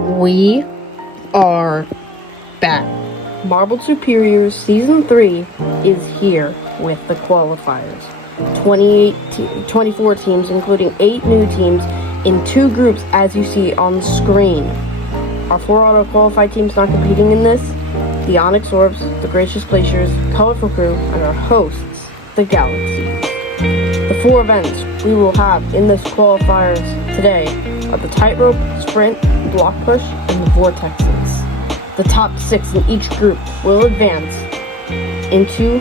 We are back. Marble Superiors Season 3 is here with the qualifiers. 24 teams, including 8 new teams, in 2 groups as you see on the screen. Our 4 auto-qualified teams not competing in this: the Onyx Orbs, the Gracious Glaciers, Colorful Crew, and our hosts, the Galaxies. The 4 events we will have in this qualifiers today are the Tightrope, Sprint, Block Push, and the Vortexes. The top 6 in each group will advance into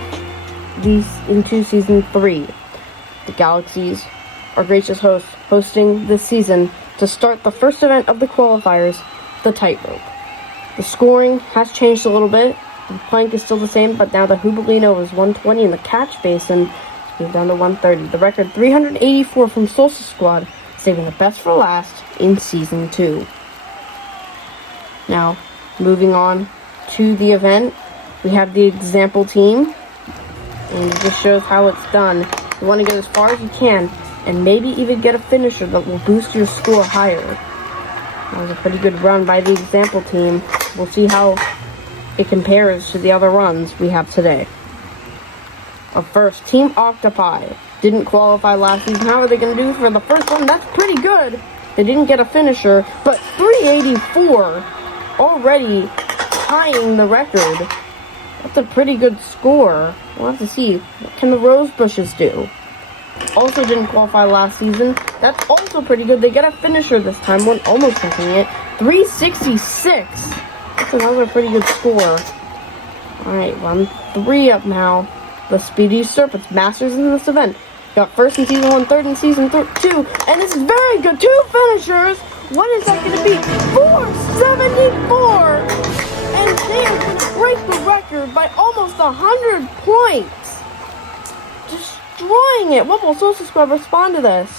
Season 3. The Galaxies, our gracious hosts, hosting this season to start the first event of the qualifiers, the Tightrope. The scoring has changed a little bit. The plank is still the same, but now the Villano is 120 and the catch basin is moved down to 130. The record 384 from Solstice Squad, saving the best for last in Season 2. Now, moving on to the event, we have the example team, and it just shows how it's done. You want to get as far as you can, and maybe even get a finisher that will boost your score higher. That was a pretty good run by the example team. We'll see how it compares to the other runs we have today. Up first, Team Octopi didn't qualify last season. How are they going to do for the first one? That's pretty good. They didn't get a finisher, but 384 already tying the record. That's a pretty good score. We'll have to see. What can the Rose Bushes do? Also didn't qualify last season. That's also pretty good. They get a finisher this time, one almost making it. 366. That's another pretty good score. Alright, run 3 up now. The Speedy Serpents, masters in this event. Got first in Season 1, third in Season 2, and this is very good. 2 finishers. What is that going to be? 474! And they are going to break the record by almost 100 points. Destroying it. What will Solstice Squad respond to this?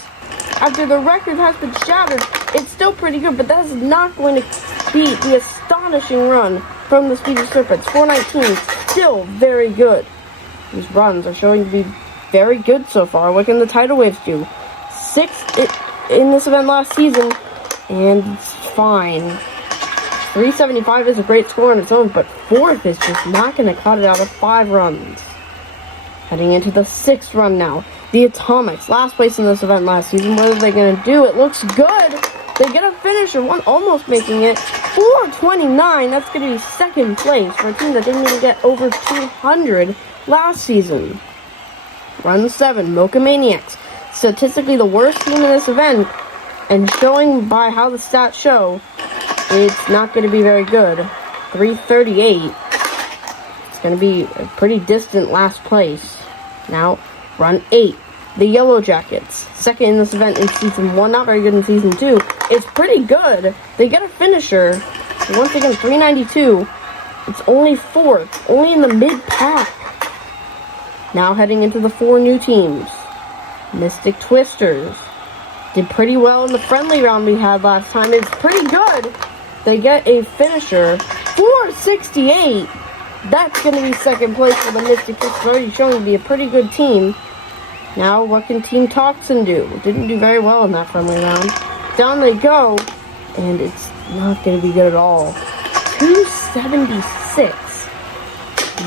After the record has been shattered, it's still pretty good, but that is not going to beat the astonishing run from the Speedy Serpents. 419, still very good. These runs are showing to be very good so far. What can the tidal waves do? 6th in this event last season, and it's fine. 375 is a great score on its own, but 4th is just not going to cut it out of 5 runs. Heading into the 6th run now. The Atomics, last place in this event last season. What are they going to do? It looks good. They get a finisher, one almost making it. 429, that's going to be 2nd place for a team that didn't even get over 200 last season. Run 7, Mocha Maniacs. Statistically the worst team in this event, and showing by how the stats show, it's not going to be very good. 338. It's going to be a pretty distant last place. Now, run 8, the Yellow Jackets. 2nd in this event in Season 1, not very good in Season 2. It's pretty good. They get a finisher. Once again, 392. It's only 4th, only in the mid-pack. Now heading into the 4 new teams. Mystic Twisters. Did pretty well in the friendly round we had last time. It's pretty good. They get a finisher. 468. That's going to be 2nd place for the Mystic Twisters. Already showing to be a pretty good team. Now, what can Team Toxin do? Didn't do very well in that friendly round. Down they go. And it's not going to be good at all. 276.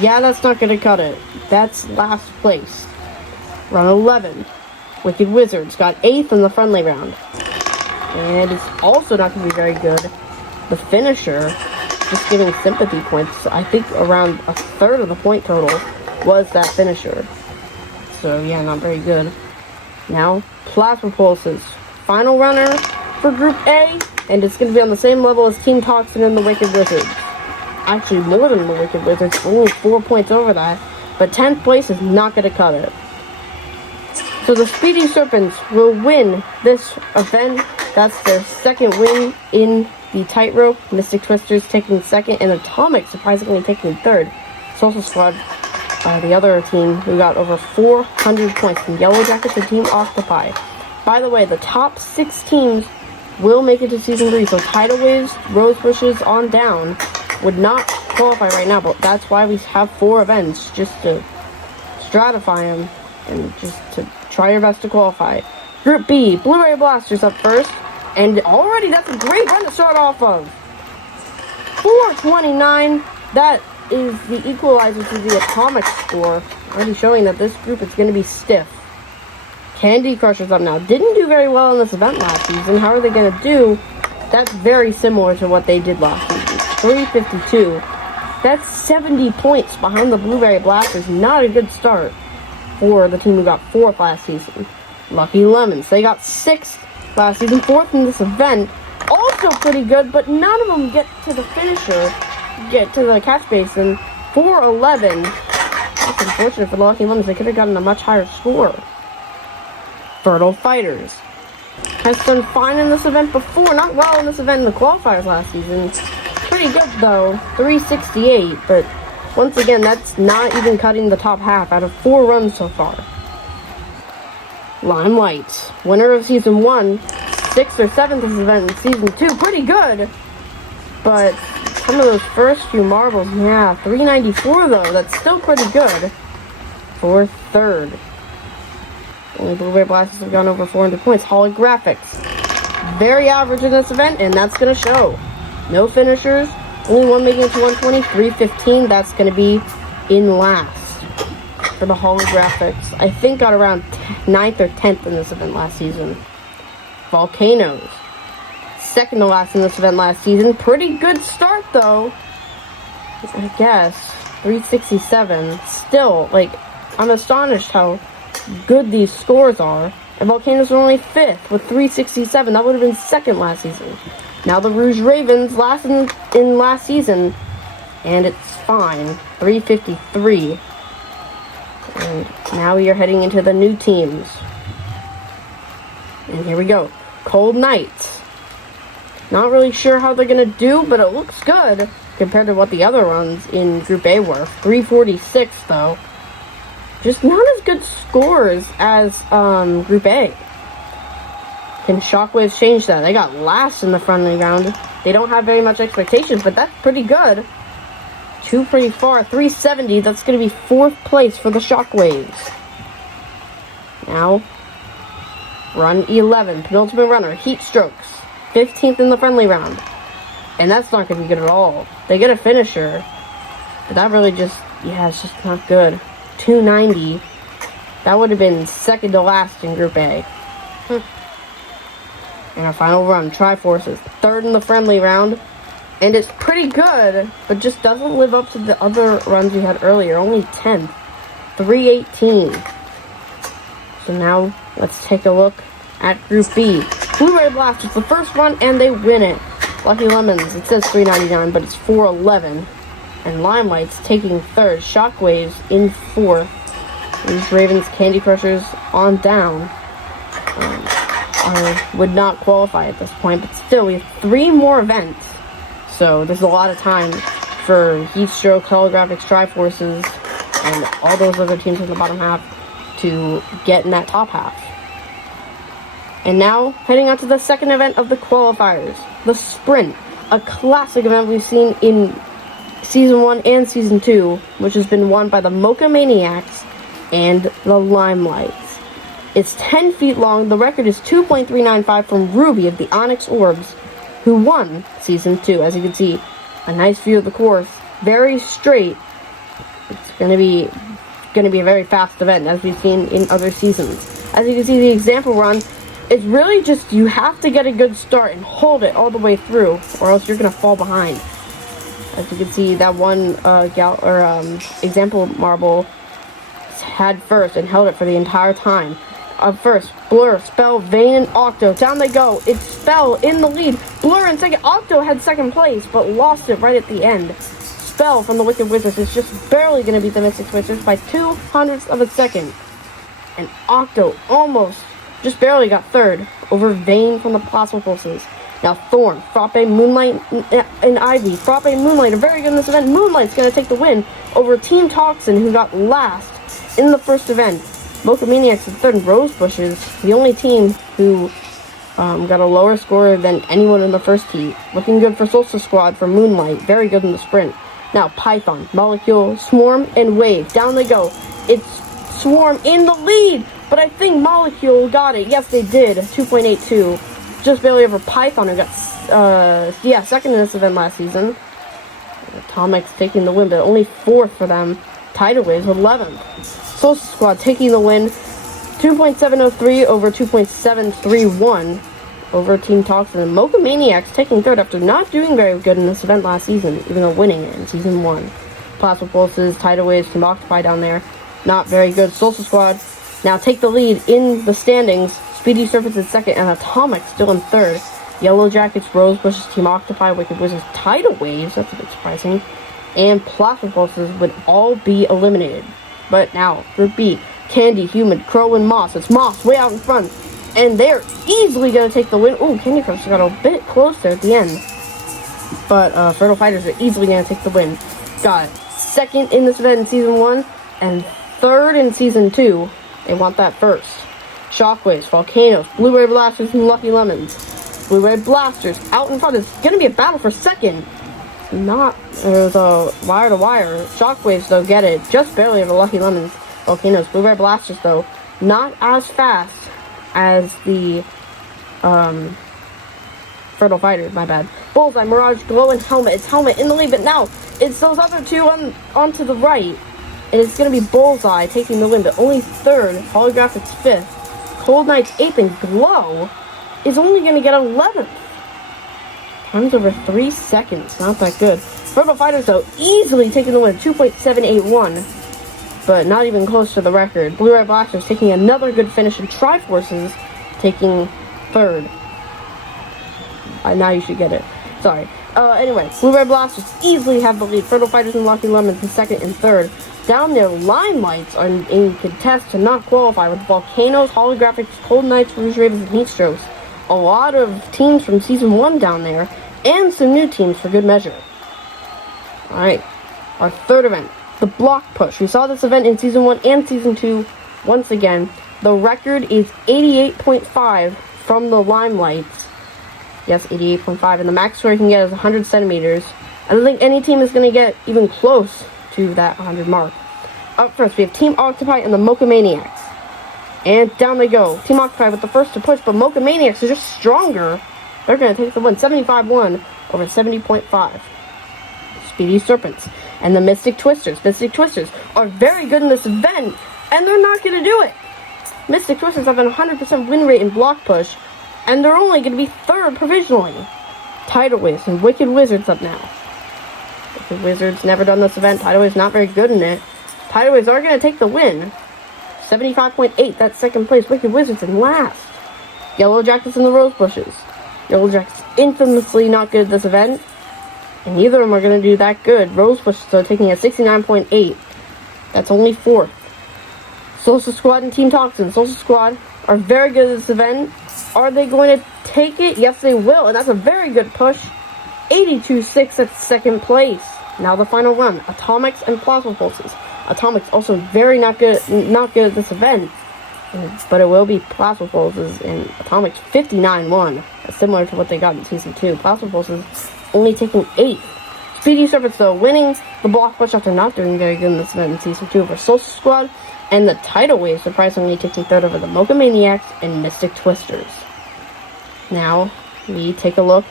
Yeah, that's not going to cut it. That's last place. Run 11. Wicked Wizards got 8th in the friendly round. And it's also not going to be very good. The finisher, just giving sympathy points, I think around a third of the point total was that finisher. So yeah, not very good. Now, Plasma Pulses. Final runner for Group A, and it's going to be on the same level as Team Toxin and the Wicked Wizards. Actually, more than the Wicked Wizards, only 4 points over that. But 10th place is not going to cut it. So the Speedy Serpents will win this event. That's their 2nd win in the Tightrope. Mystic Twisters taking 2nd, and Atomic surprisingly taking 3rd. Solstice Squad, the other team who got over 400 points from Yellow Jackets and Team Octopi. By the way, the top 6 teams will make it to Season 3. So Tidal Waves, Rose Bushes on down would not qualify right now, but that's why we have 4 events, just to stratify them and just to try your best to qualify. Group B, Blueberry Blasters up first, and already that's a great run to start off of. 429. That is the equalizer to the atomic score. Already showing that this group is going to be stiff. Candy Crushers up now. Didn't do very well in this event last season. How are they going to do? That's very similar to what they did last season. 352. That's 70 points behind the Blueberry Blasters. Not a good start for the team who got 4th last season. Lucky Lemons. They got 6th last season. 4th in this event. Also pretty good, but none of them get to the finisher. Get to the catch basin. 411. That's unfortunate for the Lucky Lemons. They could have gotten a much higher score. Fertile Fighters has done fine in this event before. Not well in this event in the qualifiers last season. Pretty good though. 368, but once again, that's not even cutting the top half out of 4 runs so far. Limelight, winner of season 1, 6th or 7th this event in season 2. Pretty good, but some of those first few marbles, yeah, 394 though. That's still pretty good for 3rd. Only Blueberry Blasters have gone over 400 points. Holographics, very average in this event, and that's going to show. No finishers, only one making it to 120, 315. That's going to be in last for the Holographics. I think got around 9th or 10th in this event last season. Volcanoes, 2nd to last in this event last season. Pretty good start though, I guess. 367. Still, like, I'm astonished how good these scores are. And Volcanoes were only 5th with 367. That would have been 2nd last season. Now the Rouge Ravens last in last season, and it's fine. 353. And now we are heading into the new teams. And here we go. Cold Knights. Not really sure how they're going to do, but it looks good compared to what the other runs in Group A were. 346 though. Just not as good scores as Group A. Can Shockwaves change that? They got last in the friendly round. They don't have very much expectations, but that's pretty good. 2 pretty far. 370. That's going to be 4th place for the Shockwaves. Now, run 11. Penultimate runner. Heat Strokes. 15th in the friendly round. And that's not going to be good at all. They get a finisher. But that really just, yeah, it's just not good. 290. That would have been 2nd to last in Group A. And our final run, Triforces, 3rd in the friendly round. And it's pretty good, but just doesn't live up to the other runs we had earlier. Only 10th. 318. So now, let's take a look at Group B. Blueberry Blasters, the first run, and they win it. Lucky Lemons, it says 399, but it's 411. And Limelight's taking 3rd. Shockwaves in 4th. These Ravens, Candy Crushers on down. Would not qualify at this point, but still, we have 3 more events. So there's a lot of time for Heatstroke, Holographics, Triforces, and all those other teams in the bottom half to get in that top half. And now, heading on to the second event of the qualifiers, the Sprint, a classic event we've seen in Season 1 and Season 2, which has been won by the Mocha Maniacs and the Limelights. It's 10 feet long. The record is 2.395 from Ruby of the Onyx Orbs, who won Season 2. As you can see, a nice view of the course. Very straight. It's going to be a very fast event, as we've seen in other seasons. As you can see, the example run is really just, you have to get a good start and hold it all the way through, or else you're going to fall behind. As you can see, that one example marble had first and held it for the entire time. Up first, Blur, Spell, Vane, and Octo. Down they go. It's Spell in the lead. Blur in second. Octo had second place, but lost it right at the end. Spell from the Wicked Wizards is just barely going to beat the Mystic Wizards by 0.02 of a second. And Octo almost, just barely got third over Vane from the Plasma Pulses. Now Thorn, Frappe, Moonlight, and Ivy. Frappe and Moonlight are very good in this event. Moonlight's going to take the win over Team Toxin, who got last in the first event. Mocha Maniacs in third, and Rosebushes, the only team who got a lower score than anyone in the first heat. Looking good for Solstice Squad for Moonlight. Very good in the sprint. Now Python, Molecule, Swarm, and Wave. Down they go. It's Swarm in the lead, but I think Molecule got it. Yes, they did. 2.82. Just barely over Python, who got second in this event last season. Atomics taking the win, but only 4th for them. Tidal Waves 11th. Social Squad taking the win, 2.703 over 2.731 over Team Toxin. And Mocha Maniacs taking 3rd after not doing very good in this event last season, even though winning it in Season 1. Plasma Pulses, Tidal Waves, Team Octopi down there, not very good. Social Squad now take the lead in the standings. Speedy Serpents in 2nd, and Atomics still in 3rd. Yellow Jackets, Rose Bushes, Team Octopi, Wicked Wizards, Tidal Waves, that's a bit surprising, and Plasma Pulses would all be eliminated. But now, Group B, Candy, Humid, Crow, and Moss. It's Moss way out in front, and they're easily going to take the win. Ooh, Candy Crush got a bit closer at the end. But Fertile Fighters are easily going to take the win. Got 2nd in this event in Season 1, and 3rd in Season 2. They want that first. Shockwaves, Volcanoes, Blue-Ray Blasters, and Lucky Lemons. Blue-Ray Blasters out in front. It's going to be a battle for 2nd. Not, there's a wire-to-wire. Shockwaves, though, get it. Just barely over Lucky Lemons. Volcanoes, Blue-Ray Blasters, though, not as fast as the, Fertile Fighters, my bad. Bullseye, Mirage, Glow, and Helmet. It's Helmet in the lead, but now it's those other two onto the right. And it's going to be Bullseye taking the win, but only 3rd. Holographics 5th. Cold Knight's 8th, and Glow is only going to get 11th. Time's over 3 seconds. Not that good. Fertile Fighters, though, easily taking the win, 2.781. But not even close to the record. Blue-Ray Blasters taking another good finish, and Triforces taking 3rd. Now you should get it. Sorry. Anyway, Blue-Ray Blasters easily have the lead. Fertile Fighters and Lucky Lemons in 2nd and 3rd. Down there, Limelights are in contest to not qualify with Volcanoes, Holographics, Cold Knights, Rouge Ravens, and Heatstrokes. A lot of teams from Season 1 down there, and some new teams for good measure. Alright, our 3rd event, the Block Push. We saw this event in Season 1 and Season 2 once again. The record is 88.5 from the Limelights. Yes, 88.5, and the max score you can get is 100 centimeters. I don't think any team is going to get even close to that 100 mark. Up first, we have Team Octopi and the Mocha Maniacs. And down they go. Team Octopi with the first to push, but Mocha Maniacs are just stronger. They're going to take the win, 75-1 over 70.5. Speedy Serpents and the Mystic Twisters. Mystic Twisters are very good in this event, and they're not going to do it. Mystic Twisters have a 100% win rate in Block Push, and they're only going to be 3rd provisionally. Tidal Waves and Wicked Wizards up now. Wicked Wizards never done this event. Tidal Waves not very good in it. Tidal Waves are going to take the win. 75.8, that's 2nd place. Wicked Wizards in last. Yellow Jackets and the Rose Bushes. Yellow Jackets infamously not good at this event, and neither of them are going to do that good. Rose Bushes are taking a 69.8. That's only 4th. Social Squad and Team Toxin. Social Squad are very good at this event. Are they going to take it? Yes, they will, and that's a very good push. 82.6 at 2nd place. Now the final run. Atomics and Plasma Pulses. Atomics also very not good at this event, but it will be Plasma Pulses and Atomics 59-1, similar to what they got in Season 2. Plasma Pulses only taking 8th. Speedy Serpents, though, winning the Block Push after not doing very good in this event in Season 2 over Social Squad, and the Tidal Waves surprisingly taking 3rd over the Mocha Maniacs and Mystic Twisters. Now, we take a look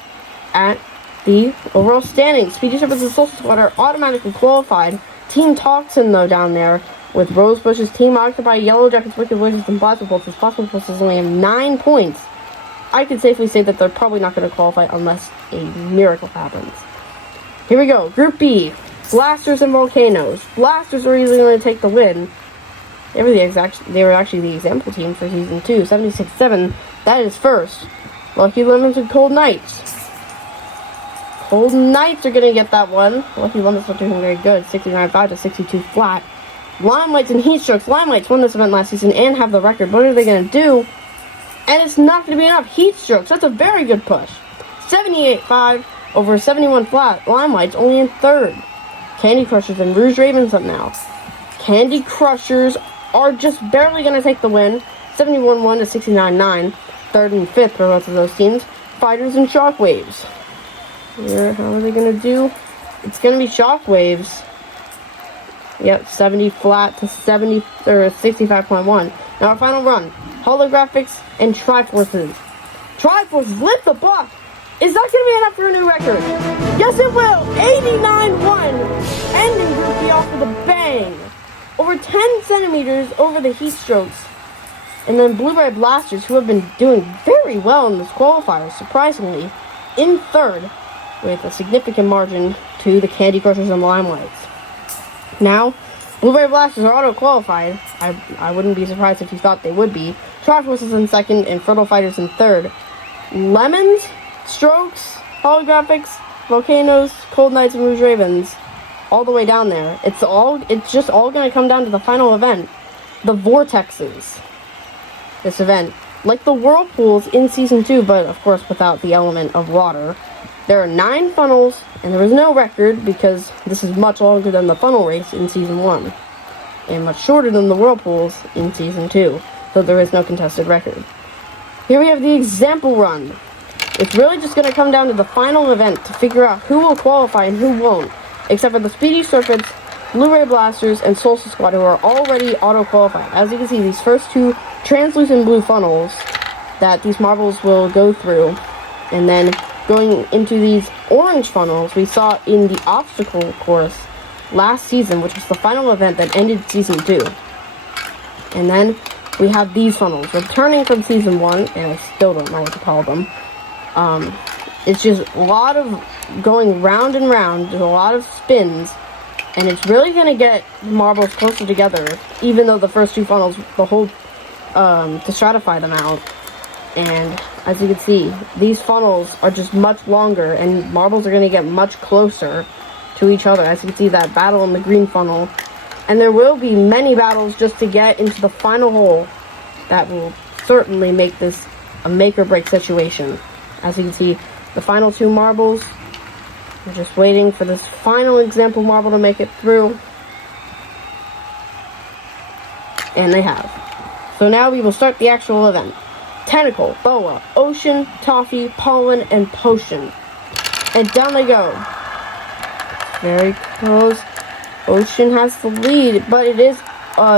at the overall standings. Speedy Serpents and Social Squad are automatically qualified. Team Toxin, though, down there with Rose Bushes, Team Octopi, Yellow Jackets, Wicked Wizards, and Plasma Pulses. Plasma Pulses only have 9 points. I can safely say that they're probably not going to qualify unless a miracle happens. Here we go. Group B. Blasters and Volcanoes. Blasters are easily going to take the win. They were actually the example team for Season 2. 76-7. That is first. Lucky Lemons and Cold Knights. Cold Knights are going to get that one. Lucky Lemons are doing very good. 69.5 to 62 flat. Limelights and Heatstrokes. Limelights won this event last season and have the record. What are they going to do? And it's not going to be enough. Heatstrokes, that's a very good push. 78.5 over 71 flat. Limelights only in 3rd. Candy Crushers and Rouge Ravens up now. Candy Crushers are just barely going to take the win. 71-1 to 69-9. 3rd and 5th for both of those teams. Fighters and Shockwaves. Here, how are they going to do? It's going to be Shockwaves. Yep, 70 flat to 70 or 65.1. Now our final run. Holographics and Triforces. Triforces lift the block. Is that going to be enough for a new record? Yes, it will. 89-1. Ending Group B off with a bang. Over 10 centimeters over the heat strokes. And then Blueberry Blasters, who have been doing very well in this qualifier, surprisingly, in third with a significant margin to the Candy Crushers and Limelights. Now, Blueberry Blasters are auto-qualified. I wouldn't be surprised if you thought they would be. Triforce is in second and Fertile Fighters in third. Lemons, Strokes, Holographics, Volcanoes, Cold Knights, and Rouge Ravens, all the way down there. It's just all going to come down to the final event, the Vortexes. This event, like the Whirlpools in Season 2, but of course without the element of water. There are 9 funnels, and there is no record because this is much longer than the funnel race in Season 1, and much shorter than the Whirlpools in Season 2, so there is no contested record. Here we have the example run. It's really just going to come down to the final event to figure out who will qualify and who won't, except for the Speedy Serpents, Blueberry Blasters, and Solstice Squad, who are already auto-qualified. As you can see, these first 2 translucent blue funnels that these marbles will go through, and then going into these orange funnels we saw in the obstacle course last season, which was the final event that ended Season 2. And then we have these funnels returning from Season 1, and I still don't know what to call them. It's just a lot of going round and round, there's a lot of spins, and it's really going to get marbles closer together, even though the first 2 funnels, the whole, to stratify them out. And as you can see, these funnels are just much longer, and marbles are going to get much closer to each other. As you can see, that battle in the green funnel. And there will be many battles just to get into the final hole that will certainly make this a make-or-break situation. As you can see, the final 2 marbles, we're just waiting for this final example marble to make it through. And they have. So now we will start the actual event. Tentacle, Boa, Ocean, Toffee, Pollen, and Potion. And down they go. Very close. Ocean has the lead, but it is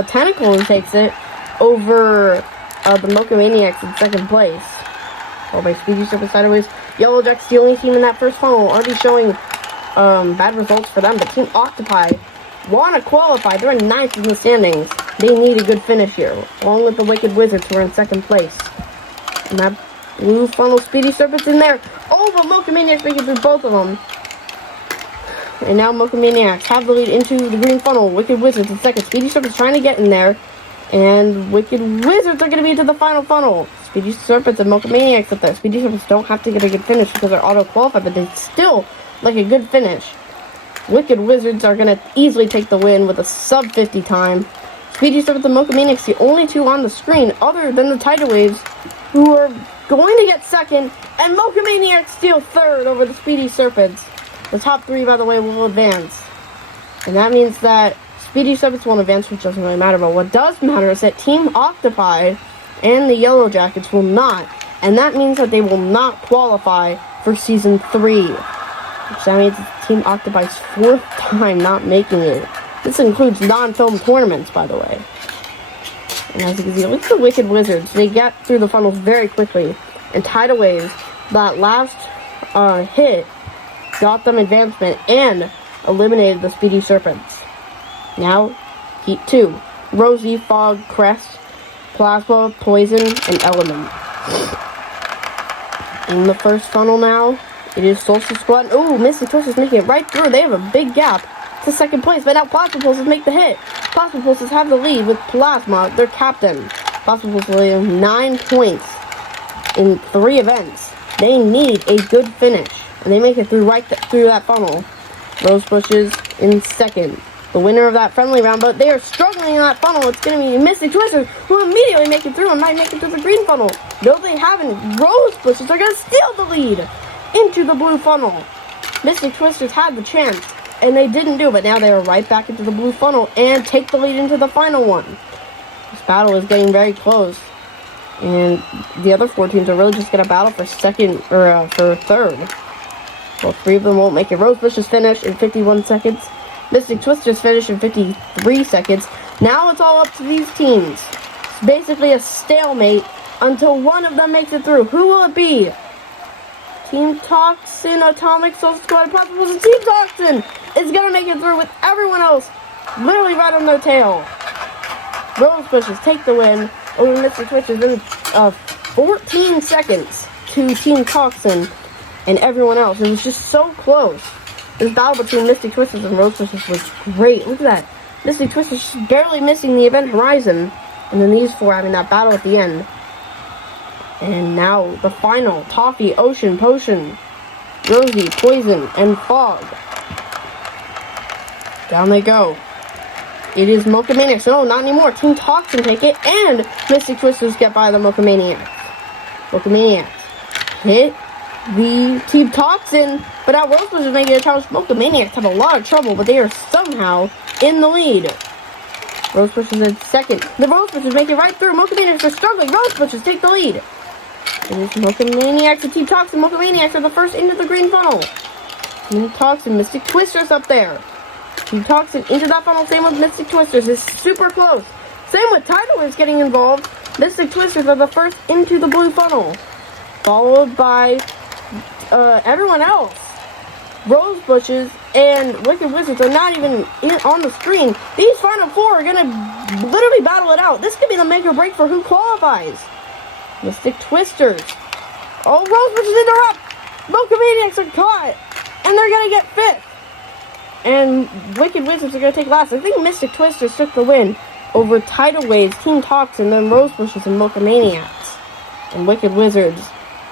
Tentacle who takes it over the Mocha Maniacs in second place. All by Speedy Serpent sideways. Yellow Jack's the only team in that first funnel, already showing bad results for them. But Team Octopi want to qualify. They're in 9th in the standings. They need a good finish here, along with the Wicked Wizards who are in second place. And that blue funnel Speedy Serpent's in there. Oh, but Mocha Maniacs make it through both of them. And now Mocha Maniacs have the lead into the green funnel. Wicked Wizards in second. Speedy Serpent's trying to get in there. And Wicked Wizards are going to be into the final funnel. Speedy Serpents and Mocha Maniacs up there. Speedy Serpents don't have to get a good finish because they're auto-qualified, but they still like a good finish. Wicked Wizards are going to easily take the win with a sub-50 time. Speedy Serpents and Mocha Maniacs, the only 2 on the screen other than the Tidal Waves, who are going to get second, and Mocha Maniacs steal third over the Speedy Serpents. The top 3, by the way, will advance. And that means that Speedy Serpents won't advance, which doesn't really matter, but what does matter is that Team Octopi and the Yellow Jackets will not, and that means that they will not qualify for Season 3. Which that means it's Team Octopi's 4th time not making it. This includes non-film tournaments, by the way. And as you can see, look at the Wicked Wizards. They get through the funnels very quickly. And Tidal Waves, that last hit, got them advancement and eliminated the Speedy Serpents. Now, Heat 2. Rosie, Fog, Crest, Plasma, Poison, and Element. In the first funnel now, it is Solstice Squad. Oh, Mystic Twist is making it right through. They have a big gap to second place, but now Plasma Pulses make the hit. Plasma Pulses have the lead with Plasma, their captain. Plasma Pulses lead 9 points in 3 events. They need a good finish, and they make it through through that funnel. Rose Bushes in second. The winner of that friendly round, but they are struggling in that funnel. It's going to be Mystic Twisters, who immediately make it through and might make it to the green funnel. No, they haven't. Rose Bushes are going to steal the lead into the blue funnel. Mystic Twisters had the chance, and they didn't do it, but now they are right back into the blue funnel and take the lead into the final one. This battle is getting very close, and the other 4 teams are really just going to battle for second, or for third. Well, 3 of them won't make it. Rose Bushes finish in 51 seconds. Mystic Twisters finish in 53 seconds. Now it's all up to these teams. It's basically a stalemate until one of them makes it through. Who will it be? Team Toxin, Atomic, Soul Squad, Possibles, and Team Toxin is gonna make it through with everyone else literally right on their tail. Rose Bushes take the win over Mr. Twitches in 14 seconds to Team Toxin and everyone else. It was just so close. This battle between Mystic Twisters and Rose Bushes was great. Look at that. Mystic Twisters just barely missing the event horizon. And then these four having that battle at the end. And now the final. Toffee, Ocean, Potion, Rosie, Poison, and Fog. Down they go. It is Mocha Maniacs. No, not anymore. Team Toxin take it. And Mystic Twisters get by the Mocha Maniacs. Mocha Maniacs hit the Team Toxin. But now Rose Bushes making a challenge. Mocha Maniacs have a lot of trouble, but they are somehow in the lead. Rose Bushes in second. The Rose Bushes make it right through. Mocha Maniacs are struggling. Rose Bushes take the lead. It is Mocha Maniacs and Team Toxin. Mocha Maniacs are the first into the green funnel. Team Toxin, Mystic Twisters up there. Team Toxin into that funnel. Same with Mystic Twisters. It's super close. Same with Tightrope getting involved. Mystic Twisters are the first into the blue funnel. Followed by everyone else. Rose Bushes and Wicked Wizards are not even on the screen. These final four are going to literally battle it out. This could be the make or break for who qualifies. Mystic Twisters. Oh, Rose Bushes interrupt. Mocha Maniacs are caught. And they're going to get fifth. And Wicked Wizards are going to take last. I think Mystic Twisters took the win over Tidal Waves, Team Toxin, then Rose Bushes and Mocha Maniacs. And Wicked Wizards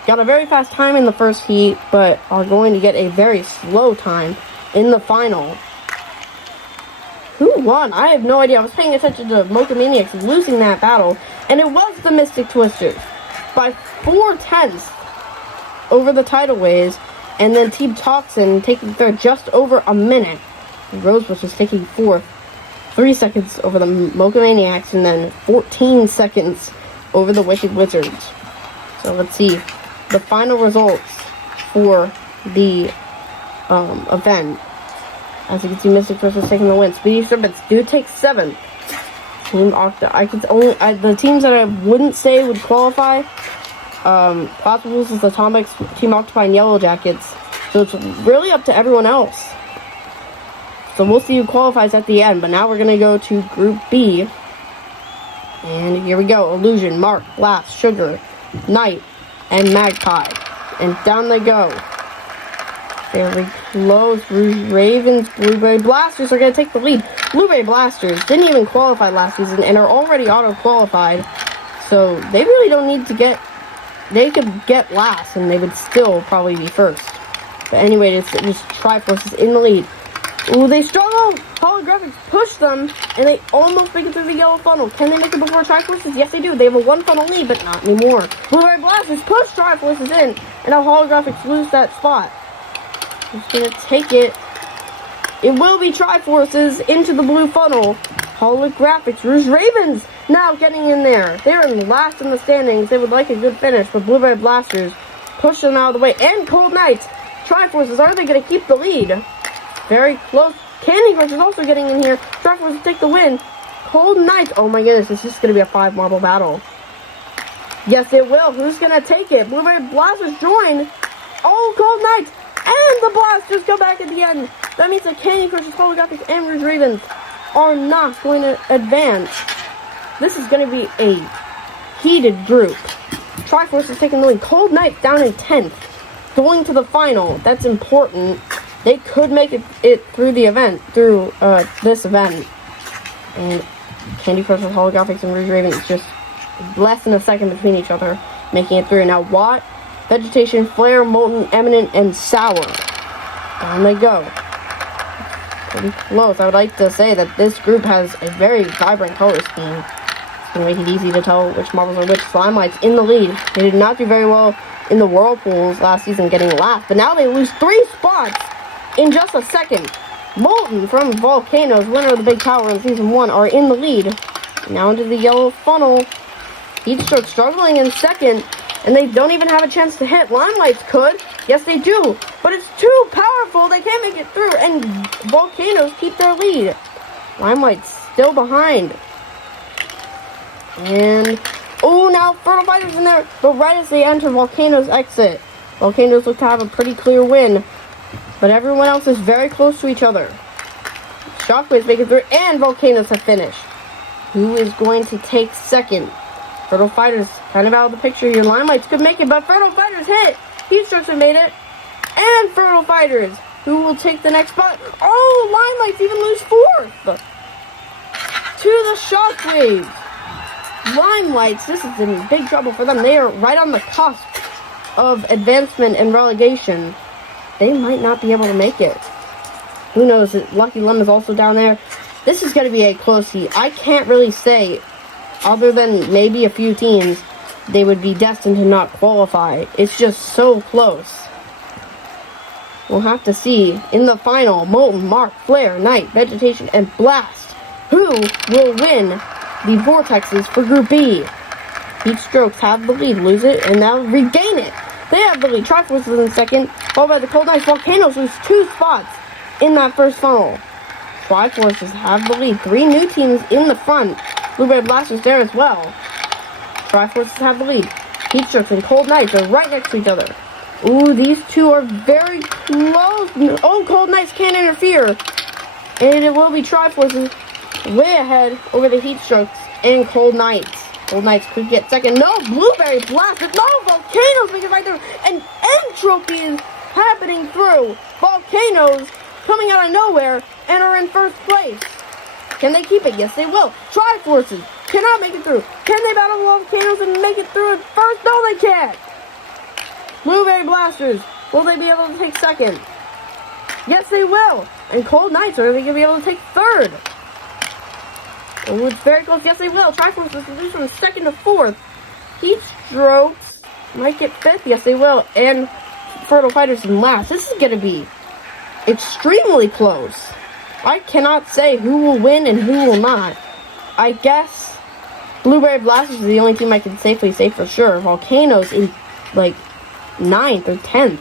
got a very fast time in the first heat, but are going to get a very slow time in the final. Who won? I have no idea. I was paying attention to Mocha Maniacs losing that battle, and it was the Mystic Twisters by 4/10 over the Tidal Waves, and then Team Toxin taking third just over a minute. Rosebush was taking fourth, 3 seconds over the Mocha Maniacs, and then 14 seconds over the Wicked Wizards. So let's see the final results for the event. As you can see, Mystic Twisters taking the win. Speedy Serpents do take 7th. Team Octa, the teams that I wouldn't say would qualify. Possibles is Atomics, Team Octopi, and Yellow Jackets. So it's really up to everyone else. So we'll see who qualifies at the end. But now we're gonna go to Group B. And here we go. Illusion, Mark, Blast, Sugar, Knight, and Magpie. And down they go. Very close. Rouge Ravens, Blueberry Blasters are going to take the lead. Blueberry Blasters didn't even qualify last season and are already auto-qualified. So they really don't need to get... They could get last and they would still probably be first. But anyway, it's just Triforces in the lead. Ooh, they struggle! Holographics push them, and they almost make it through the yellow funnel. Can they make it before Triforces? Yes, they do. They have a 1 funnel lead, but not anymore. Blueberry Blasters push Triforces in, and now Holographics lose that spot. Who's going to take it? It will be Triforces into the blue funnel. Holographics, Rouge Ravens now getting in there. They're in last in the standings. They would like a good finish, but Blueberry Blasters push them out of the way. And Cold Knights. Triforces, are they going to keep the lead? Very close. Candy Crush is also getting in here. Triforces take the win. Cold Knights. Oh my goodness, this is going to be a 5-marble battle. Yes, it will. Who's going to take it? Blueberry Blasters join. Oh, Cold Knights. And the Blasters go back at the end. That means that Candy Crush's Holographics and Rouge Ravens are not going to advance. This is going to be a heated group. Triforce is taking the lead. Cold Knights down in 10th. Going to the final. That's important. They could make it through the event, through this event. And Candy Crush with Holographics and Rouge Ravens just less than a second between each other, making it through. Now Watt, Vegetation, Flare, Molten, Eminent, and Sour. Down they go. Pretty close. I would like to say that this group has a very vibrant color scheme. It's going to make it easy to tell which marbles are which. Slimelight's in the lead. They did not do very well in the Whirlpools last season, getting last, but now they lose 3 spots in just a second. Molten from Volcanoes, winner of the Big Tower in Season 1, are in the lead. Now into the yellow funnel. Heatstroke struggling in second, and they don't even have a chance to hit. Limelights could. Yes, they do. But it's too powerful. They can't make it through, and Volcanoes keep their lead. Limelight's still behind. And, oh, now Fertile Fighter's in there, but right as they enter Volcanoes exit. Volcanoes look to have a pretty clear win, but everyone else is very close to each other. Shockwaves make it through, and Volcanoes have finished. Who is going to take second? Fertile Fighters kind of out of the picture here. Limelights could make it, but Fertile Fighters hit. Heatstrokes have made it, and Fertile Fighters, who will take the next spot. Oh, Limelights even lose fourth to the Shockwaves. Limelights, this is in big trouble for them. They are right on the cusp of advancement and relegation. They might not be able to make it. Who knows? Lucky Lemon's also down there. This is going to be a close heat. I can't really say, other than maybe a few teams, they would be destined to not qualify. It's just so close. We'll have to see in the final. Molten, Mark, Flare, Night, Vegetation, and Blast. Who will win the Vortexes for Group B? Heatstrokes have the lead, lose it, and now regain it. They have the lead. Triforce is in second, followed by the Cold Ice. Volcanoes lose 2 spots in that first funnel. Triforces have the lead. 3 new teams in the front. Blueberry Blasters there as well. Triforces have the lead. Heatstrokes and Cold Knights are right next to each other. Ooh, these two are very close. Oh, Cold Knights can't interfere. And it will be Triforces way ahead over the Heatstrokes and Cold Knights. Cold Knights could get second. No, Blueberry Blasters. No, Volcanoes make it right there. And Entropy is happening through. Volcanoes coming out of nowhere and are in first place. Can they keep it? Yes, they will. Triforces cannot make it through. Can they battle the Volcanoes and make it through at first? No, they can't. Blueberry Blasters, will they be able to take second? Yes, they will. And Cold Knights, are they going to be able to take third? Oh, it's very close. Yes, they will. Triforces lose from second to fourth. Heatstrokes might get fifth. Yes, they will. And Fertile Fighters in last. This is going to be extremely close. I cannot say who will win and who will not. I guess Blueberry Blasters is the only team I can safely say for sure. Volcanoes in, like, 9th or 10th.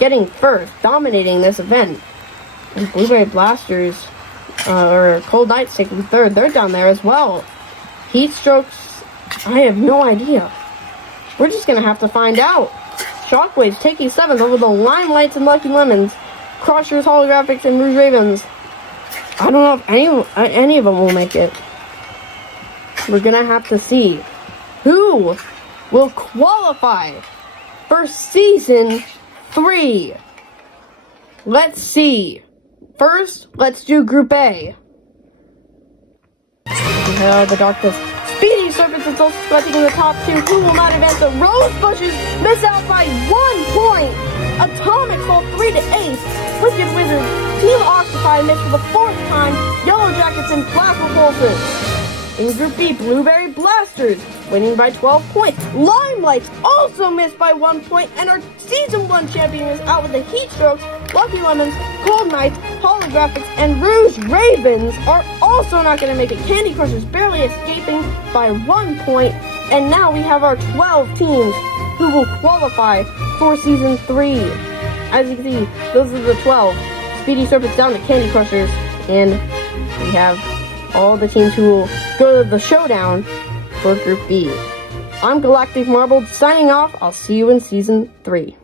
Getting first. Dominating this event. And Blueberry Blasters, or Cold Knights taking third. They're down there as well. Heatstrokes, I have no idea. We're just going to have to find out. Shockwaves taking 7th over the Limelights and Lucky Lemons. Crushers, Holographics, and Rouge Ravens. I don't know if any of them will make it. We're going to have to see who will qualify for Season 3. Let's see. First, let's do Group A. The Darkness. Speedy Serpents and Soul Sweating in the top 2. Who will not advance? The Rose Bushes miss out by 1 point. Atomic fall 3 to 8. Wicked Wizards, Team Occupy missed for the 4th time. Yellow Jackets and Black Repulsors. In Group B, Blueberry Blasters winning by 12 points. Limelights also missed by 1 point, and our Season 1 champion is out with the Heatstrokes. Lucky Lemons, Cold Knights, Holographics, and Rouge Ravens are also not going to make it. Candy Crushers barely escaping by 1 point, and now we have our 12 teams who will qualify for Season 3. As you can see, those are the 12. Speedy Serpents down to Candy Crushers, and we have all the teams who will go to the showdown for Group B. I'm Galactic Marbled signing off. I'll see you in Season 3.